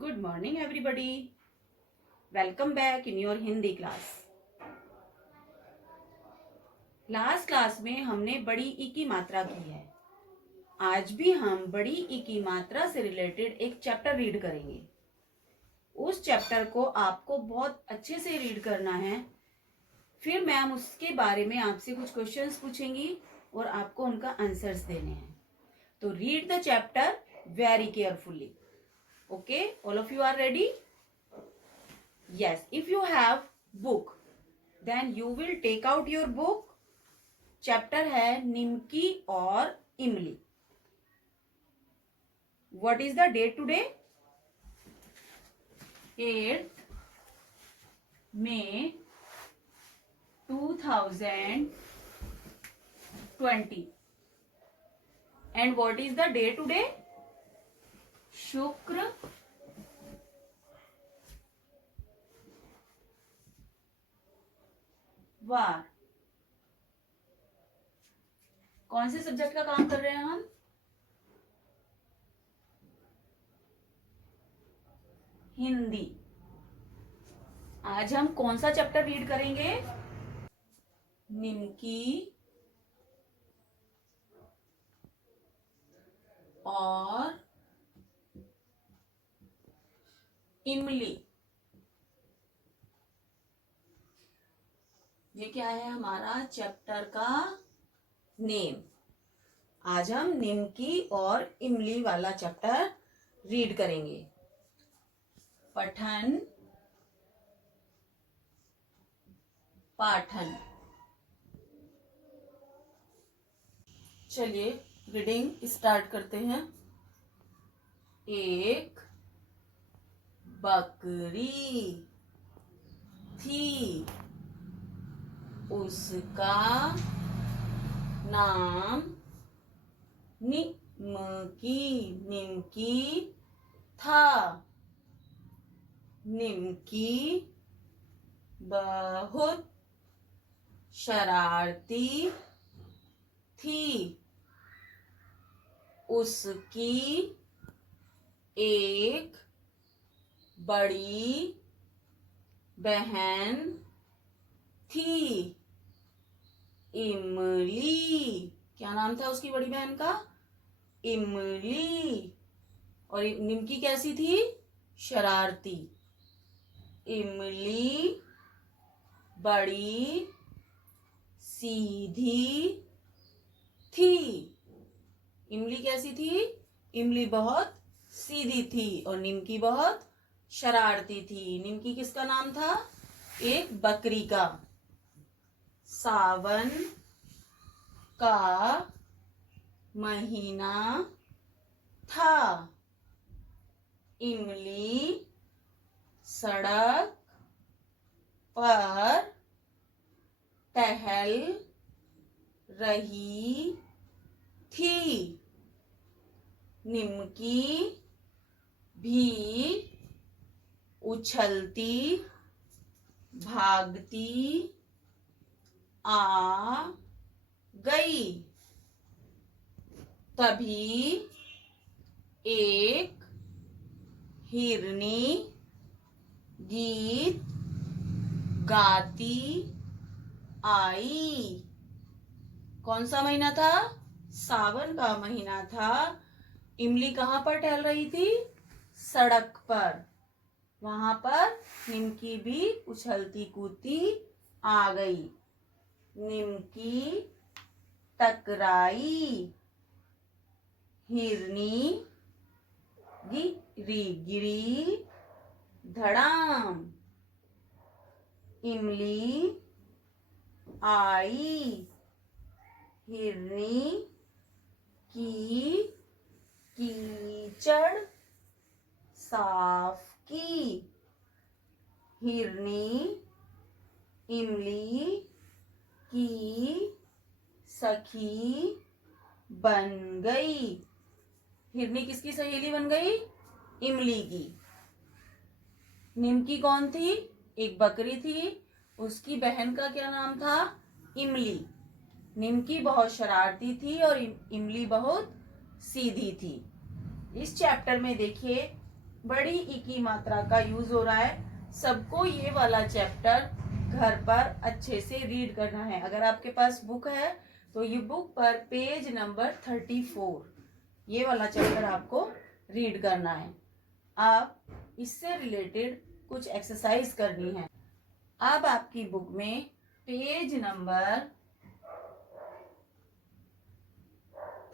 Good morning, everybody. Welcome back in your Hindi class. Last class में हमने बड़ी ई की मात्रा की है. आज भी हम बड़ी ई की मात्रा से रिलेटेड एक चैप्टर रीड करेंगे. उस चैप्टर को आपको बहुत अच्छे से रीड करना है. फिर मैम उसके बारे में आपसे कुछ क्वेश्चंस पूछेंगी और आपको उनका आंसर्स देने हैं. तो read the chapter very carefully. Okay, all of you are ready? Yes, if you have book, then you will take out your book. Chapter है निमकी और इमली. What is the date today? 8th May 2020. And what is the day today? शुक्रवार. कौन से subject का काम कर रहे हैं हम? हिंदी. आज हम कौन सा चैप्टर रीड करेंगे? निमकी और इमली. ये क्या है हमारा चैप्टर का नेम. आज हम निमकी और इमली वाला चैप्टर रीड करेंगे. पठन पाठन. चलिए रीडिंग स्टार्ट करते हैं. एक बकरी थी, उसका नाम निमकी था. निमकी बहुत शरारती थी. उसकी एक बड़ी बहन थी, इमली. क्या नाम था उसकी बड़ी बहन का? इमली. और निमकी कैसी थी? शरारती. इमली बड़ी सीधी थी. इमली कैसी थी? इमली बहुत सीधी थी और निमकी बहुत शरारती थी. निमकी किसका नाम था? एक बकरी का. सावन का महीना था. इमली सड़क पर टहल रही थी. निमकी भी उछलती भागती आ गई. तभी एक हिरनी गीत गाती आई. कौन सा महीना था? सावन का महीना था. इमली कहाँ पर टहल रही थी? सड़क पर. वहां पर निमकी भी उछलती कूदती आ गई. निमकी टकराई. हिरनी गिरी धड़ाम. इमली आई. हिरनी की कीचड़ साफ की. हिरनी इमली की सखी बन गई. हिरनी किसकी सहेली बन गई? इमली की. निमकी कौन थी? एक बकरी थी. उसकी बहन का क्या नाम था? इमली. निमकी बहुत शरारती थी और इमली बहुत सीधी थी. इस चैप्टर में देखिए बड़ी ई की मात्रा का यूज हो रहा है। सबको ये वाला चैप्टर घर पर अच्छे से रीड करना है। अगर आपके पास बुक है तो ये बुक पर पेज नंबर 34 ये वाला चैप्टर आपको रीड करना है। आप इससे रिलेटेड कुछ एक्सरसाइज करनी है। अब आपकी बुक में पेज नंबर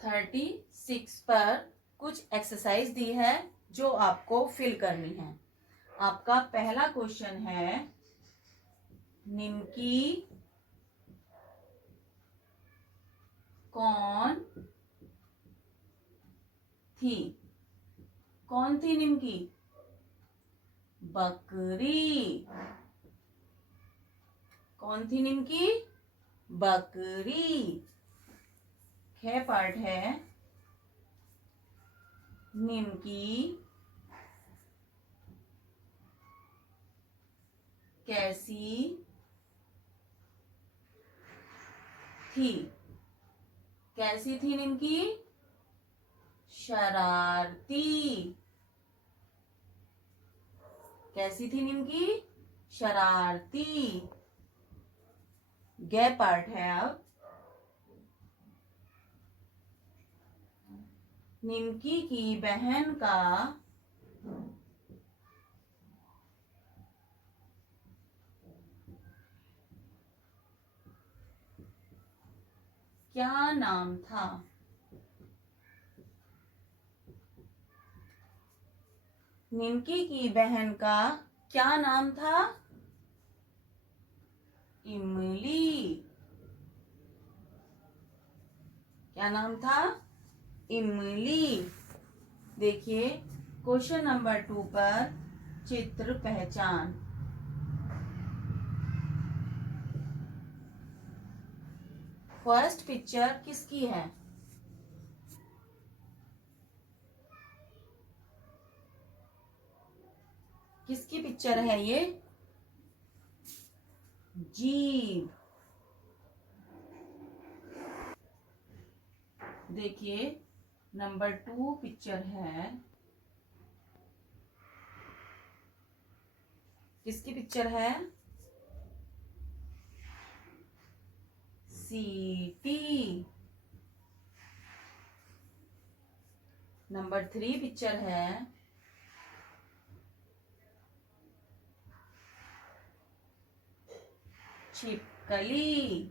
36 पर कुछ एक्सरसाइज दी है जो आपको फिल करनी है। आपका पहला क्वेश्चन है, निम्की कौन थी? कौन थी निम्की? बकरी। कौन थी निम्की? बकरी। ख पार्ट है, निम्की कैसी थी? कैसी थी निम्की? शरारती। कैसी थी निम्की? शरारती। ग पार्ट है अब, निम्की की बहन का क्या नाम था? निम्की की बहन का क्या नाम था? इमली। क्या नाम था? इमली। देखिए क्वेश्चन नंबर 2 पर चित्र पहचान। फर्स्ट पिक्चर किसकी है? किसकी पिक्चर है ये? जीभ। देखिए नंबर 2 पिक्चर है, किसकी पिक्चर है? सीटी। नंबर 3 पिक्चर है, छिपकली।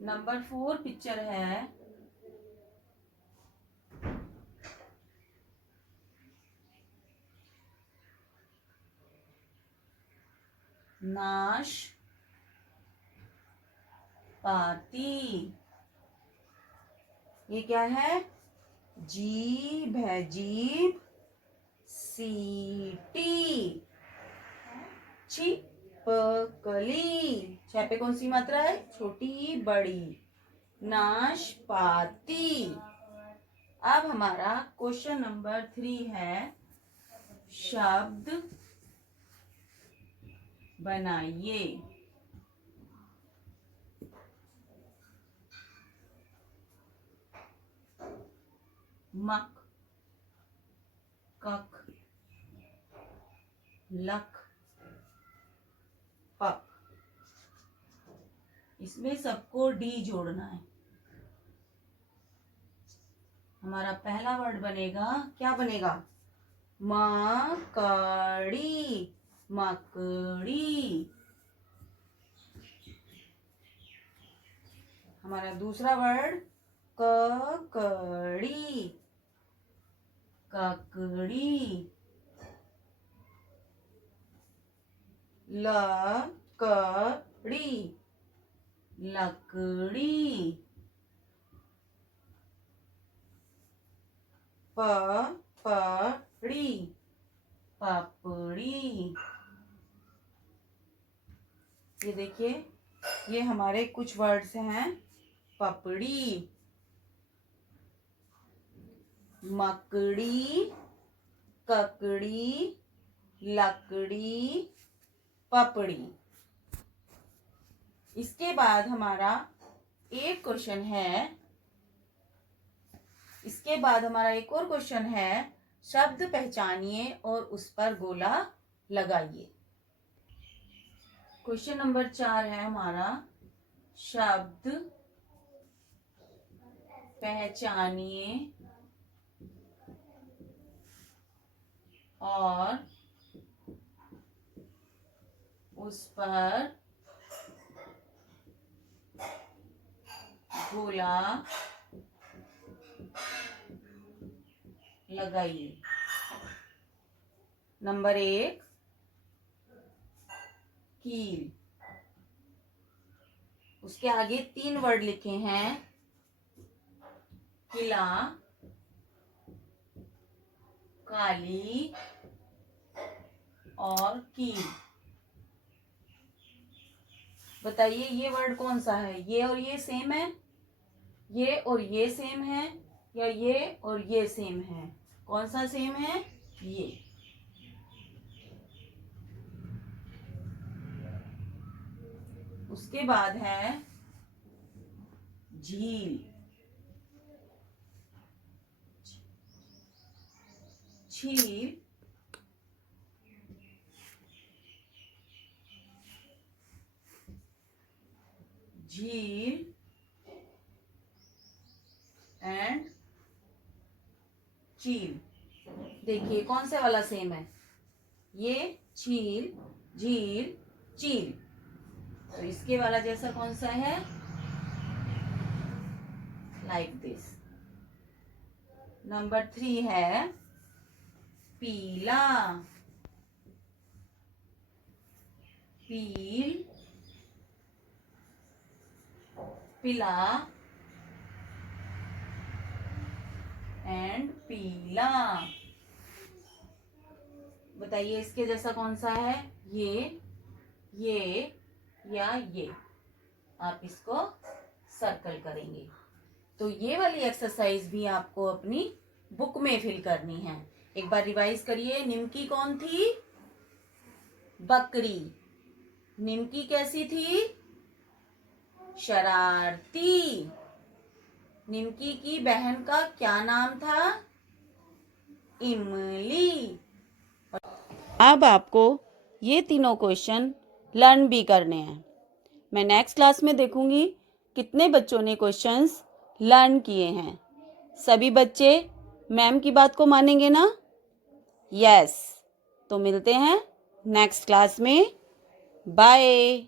नंबर 4 पिक्चर है, नाश पाती। ये क्या है? जीभ है, जीभ। सीटी। छिपकली। छ पे कौन सी मात्रा है? छोटी बड़ी। नाशपाती। अब हमारा क्वेश्चन नंबर 3 है, शब्द बनाइए। मक, कक, लक, पक। इसमें सबको डी जोड़ना है। हमारा पहला वर्ड बनेगा, क्या बनेगा? मकड़ी। मकड़ी। हमारा दूसरा वर्ड ककड़ी। ककड़ी। लकड़ी। लकड़ी। पपड़ी। पपड़ी। ये देखिए, ये हमारे कुछ वर्ड्स हैं। पपड़ी, मकड़ी, ककड़ी, लकड़ी, पपड़ी। इसके बाद हमारा एक क्वेश्चन है, इसके बाद हमारा एक और क्वेश्चन है, शब्द पहचानिए और उस पर गोला लगाइए। क्वेश्चन नंबर 4 है हमारा, शब्द पहचानिए और उस पर गोला लगाइए। नंबर 1, कील। उसके आगे 3 वर्ड लिखे हैं, किला, काली और कील। बताइए ये वर्ड कौन सा है? ये और ये सेम है, ये और ये सेम है, या ये और ये सेम है? कौन सा सेम है? ये। उसके बाद है झील। झील, झील एंड चील। देखिए कौन से वाला सेम है? ये झील, झील, चील। तो इसके वाला जैसा कौन सा है? Like this. नंबर 3 है पीला। पील, पिला एंड पीला। बताइए इसके जैसा कौन सा है? ये या ये? आप इसको सर्कल करेंगे। तो ये वाली एक्सरसाइज भी आपको अपनी बुक में फिल करनी है। एक बार रिवाइज करिए। निमकी कौन थी? बकरी। निमकी कैसी थी? शरारती। निमकी की बहन का क्या नाम था? इमली। अब आपको ये तीनों क्वेश्चन लर्न भी करने हैं। मैं नेक्स्ट क्लास में देखूंगी कितने बच्चों ने क्वेश्चंस लर्न किए हैं। सभी बच्चे मैम की बात को मानेंगे ना? यस। तो मिलते हैं नेक्स्ट क्लास में। बाय।